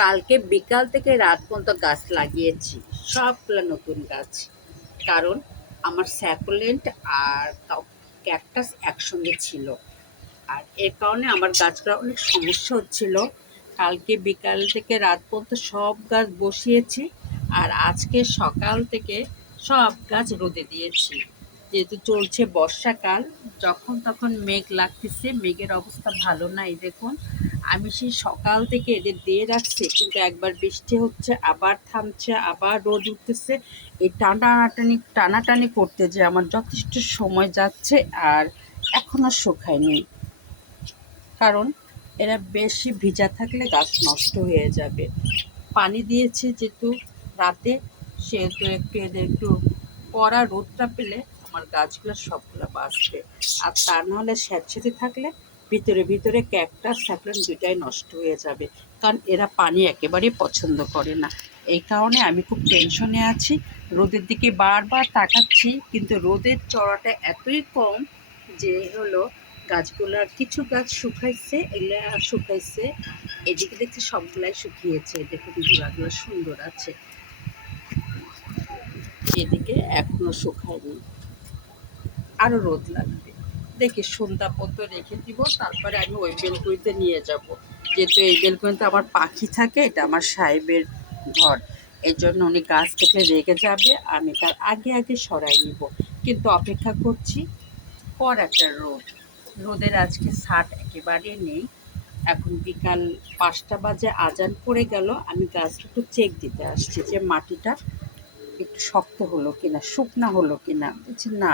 কালকে বিকাল থেকে রাত পর্যন্ত গাছ লাগিয়েছি, সবগুলো নতুন গাছ। কারণ আমার স্যাকুলেন্ট আর ক্যাকটাস একসঙ্গে ছিল, আর এর কারণে আমার গাছগুলো অনেক সমস্যা হচ্ছিল। কালকে বিকাল থেকে রাত পর্যন্ত সব গাছ বসিয়েছি, আর আজকে সকাল থেকে সব গাছ রোদে দিয়েছি। যেহেতু চলছে বর্ষাকাল, যখন তখন মেঘ লাগতেছে, মেঘের অবস্থা ভালো নাই। দেখুন, আমি সেই সকাল থেকে এদের দিয়ে রাখছি, কিন্তু একবার বৃষ্টি হচ্ছে, আবার থামছে, আবার রোদ উঠতেছে। এই টানাটানি করতে যে আমার যথেষ্ট সময় যাচ্ছে, আর এখনও শুকায়নি। কারণ এরা বেশি ভিজা থাকলে গাছ নষ্ট হয়ে যাবে। পানি দিয়েছি যেহেতু রাতে, সেহেতু এদের একটু কড়া রোদটা পেলে আমার গাছগুলো সবগুলো বাঁচবে। আর তা নাহলে স্যাঁতসেঁতে থাকলে ভিতরে ভিতরে ক্যাকটাস স্যাকুলেন্ট দুটাই নষ্ট হয়ে যাবে। কারণ এরা পানি একেবারেই পছন্দ করে না। এই কারণে আমি খুব টেনশনে আছি, রোদের দিকে বারবার তাকাচ্ছি, কিন্তু রোদের চড়াটা এতই কম যে হলো গাছগুলার কিছু গাছ শুকাইছে, এগুলা শুকাইছে। এদিকে দেখছি সবগুলাই শুকিয়েছে, দেখুন গোড়াগুলো সুন্দর আছে। এদিকে এখনো শুকায়নি, আরো রোদ লাগবে। দেখি সন্ধ্যা পর্যন্ত রেখে দিব, তারপরে আমি ওই বেলকুনিতে নিয়ে যাব। যেহেতু এই বেলকুনিতে আমার পাখি থাকে, এটা আমার সাহেবের ঘর, এই জন্য উনি গাছ থেকে রেগে যাবে, আমি তার আগে আগে সরাই নিব। কিন্তু অপেক্ষা করছি একটা রোদের আজকে ছাট একেবারে নেই। এখন বিকাল 5টা বাজে, আজান পড়ে গেল। আমি গাছটা একটু চেক দিতে আসছি যে মাটিটা একটু শক্ত হলো কিনা, শুকনা হলো কিনা। বলছি না,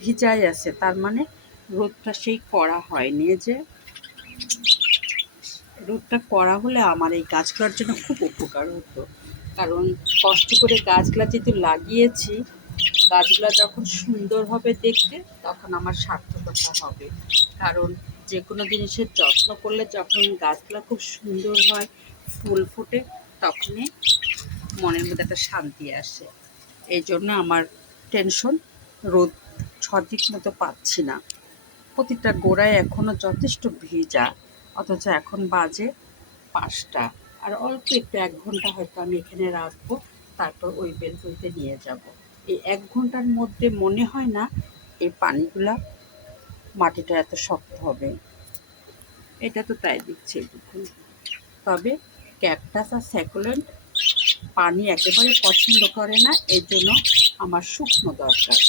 ভিজাই আছে, তার মানে রোদটা সেই কড়া হয়নি। যে রোদটা কড়া হলে আমার এই গাছগুলোর জন্য খুব উপকার হতো। কারণ কষ্ট করে গাছগুলা যেহেতু লাগিয়েছি, গাছগুলো যখন সুন্দর হবে দেখতে, তখন আমার সার্থকতা হবে। কারণ যে কোনো জিনিসের যত্ন করলে যখন গাছগুলো খুব সুন্দর হয়, ফুল ফোটে, তখনই মনের মধ্যে একটা শান্তি আসে। এই জন্য আমার টেনশন, রোদ সঠিক মতো পাচ্ছি না। প্রতিটা গোড়ায় এখনও যথেষ্ট ভিজা, অথচ এখন বাজে 5টা। আর অল্প একটু 1 ঘন্টা হয়তো আমি এখানে রাখবো, তারপর ওই বেলকুনিতে নিয়ে যাব। এই 1 ঘন্টার মধ্যে মনে হয় না এই পানিগুলা, মাটিটা এত শক্ত হবে। এটা তো তাই দিচ্ছে দেখুন। তবে ক্যাকটাস আর স্যাকুলেন্ট পানি একেবারে পছন্দ করে না, এর জন্য আমার শুকনো দরকার।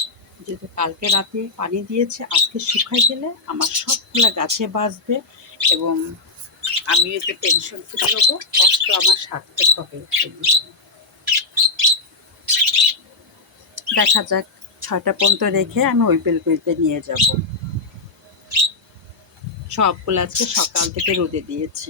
যেহেতু কালকে রাতে পানি দিয়েছে, আজকে শুকাই গেলে আমার সবগুলা গাছে বাঁচবে, এবং আমি এতে টেনশন ফ্রি হবো, কষ্ট আমার সার্থক হবে। দেখা যাক, 6টা পর্যন্ত রেখে আমি ওই বেলকুনিতে নিয়ে যাব। সবগুলো আজকে সকাল থেকে রোদে দিয়েছি।